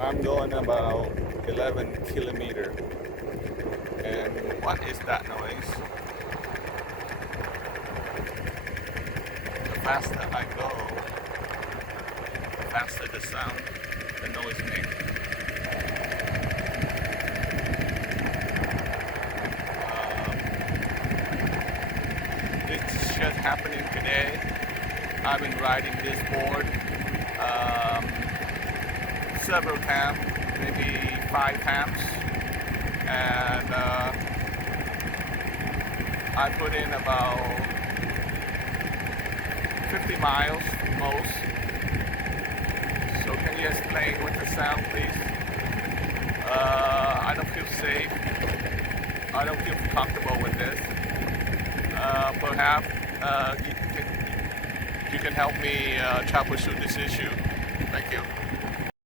I'm going about 11 kilometer. And what is that noise? The faster I go, the faster the sound, the noise makes. It's just happening today. I've been riding this board um, several times, maybe 5 times, and I put in about 50 miles most. So can you explain what the sound, please? I don't feel safe. I don't feel comfortable with this. Perhaps you can help me troubleshoot this issue. Thank you.